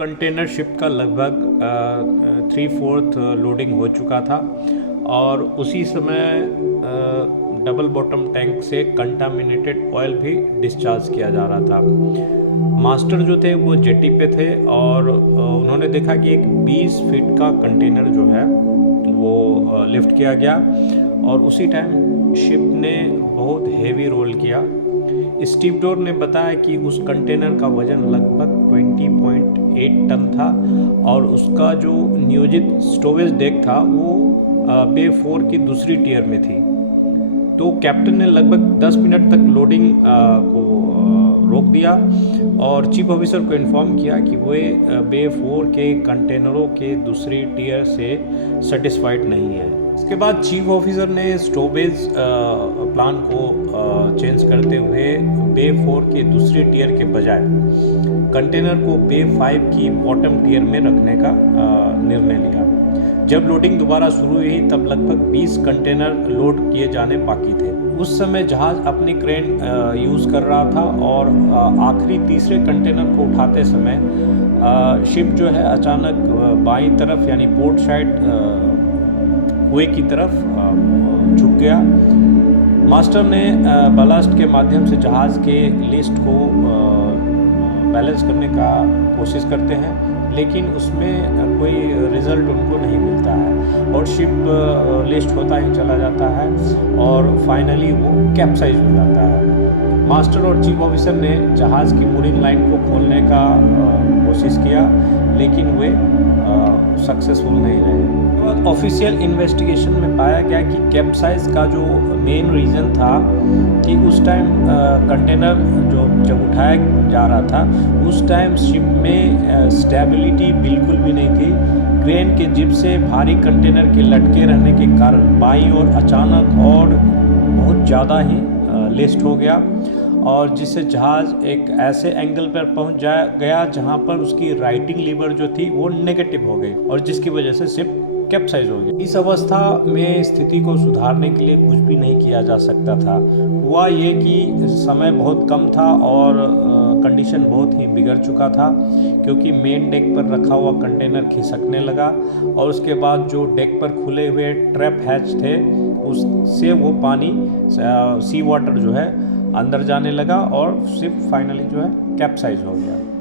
Container ship का लगभग 3/4 loading हो चुका था और उसी समय डबल बॉटम टैंक से कंटामिनेटेड ऑयल भी डिस्चार्ज किया जा रहा था। मास्टर जो थे वो जेटी पे थे और उन्होंने देखा कि एक 20 फीट का कंटेनर जो है वो लिफ्ट किया गया और उसी टाइम शिप ने बहुत हेवी रोल किया। स्टीवडोर ने बताया कि उस कंटेनर का वज़न लगभग 20.8 टन था और उसका जो नियोजित स्टोरेज डेक था वो बे 4 की दूसरी टियर में थी। तो कैप्टन ने लगभग 10 मिनट तक लोडिंग को रोक दिया और चीफ ऑफिसर को इन्फॉर्म किया कि वे बे 4 के कंटेनरों के दूसरी टियर से सेटिस्फाइड नहीं है। इसके बाद चीफ ऑफिसर ने स्टोरेज प्लान को चेंज करते हुए बे 4 के दूसरी टियर के बजाय कंटेनर को बे 5 की बॉटम टियर में रखने का निर्णय लिया। जब लोडिंग दोबारा शुरू हुई तब लगभग 20 कंटेनर लोड किए जाने बाकी थे। उस समय जहाज़ अपनी क्रेन यूज़ कर रहा था और आखिरी तीसरे कंटेनर को उठाते समय शिप जो है अचानक बाईं तरफ यानी पोर्ट साइड कुएं की तरफ झुक गया। मास्टर ने बलास्ट के माध्यम से जहाज़ के लिस्ट को बैलेंस करने का कोशिश करते हैं लेकिन उसमें कोई रिज़ल्ट उनको नहीं मिलता है और शिप लिस्ट होता ही चला जाता है और फाइनली वो कैप्साइज हो जाता है। मास्टर और चीफ ऑफिसर ने जहाज़ की मूरिंग लाइन को खोलने का कोशिश किया लेकिन वे सक्सेसफुल नहीं रहे। ऑफिशियल इन्वेस्टिगेशन में पाया गया कि कैप्साइज का जो मेन रीज़न था कि उस टाइम कंटेनर जो जब उठाया जा रहा था उस टाइम शिप में स्टेबिलिटी बिल्कुल भी नहीं थी। क्रेन के जिप से भारी कंटेनर के लटके रहने के कारण बाईं ओर अचानक और बहुत ज़्यादा ही लिस्ट हो गया और जिससे जहाज़ एक ऐसे एंगल पर पहुंच गया जहां पर उसकी राइटिंग लीवर जो थी वो नेगेटिव हो गई और जिसकी वजह से शिप कैप्साइज हो गया। इस अवस्था में स्थिति को सुधारने के लिए कुछ भी नहीं किया जा सकता था। हुआ ये कि समय बहुत कम था और कंडीशन बहुत ही बिगड़ चुका था क्योंकि मेन डेक पर रखा हुआ कंटेनर खिसकने लगा और उसके बाद जो डेक पर खुले हुए ट्रैप हैच थे उससे वो पानी सी वाटर जो है अंदर जाने लगा और शिप फाइनली जो है कैप्साइज हो गया।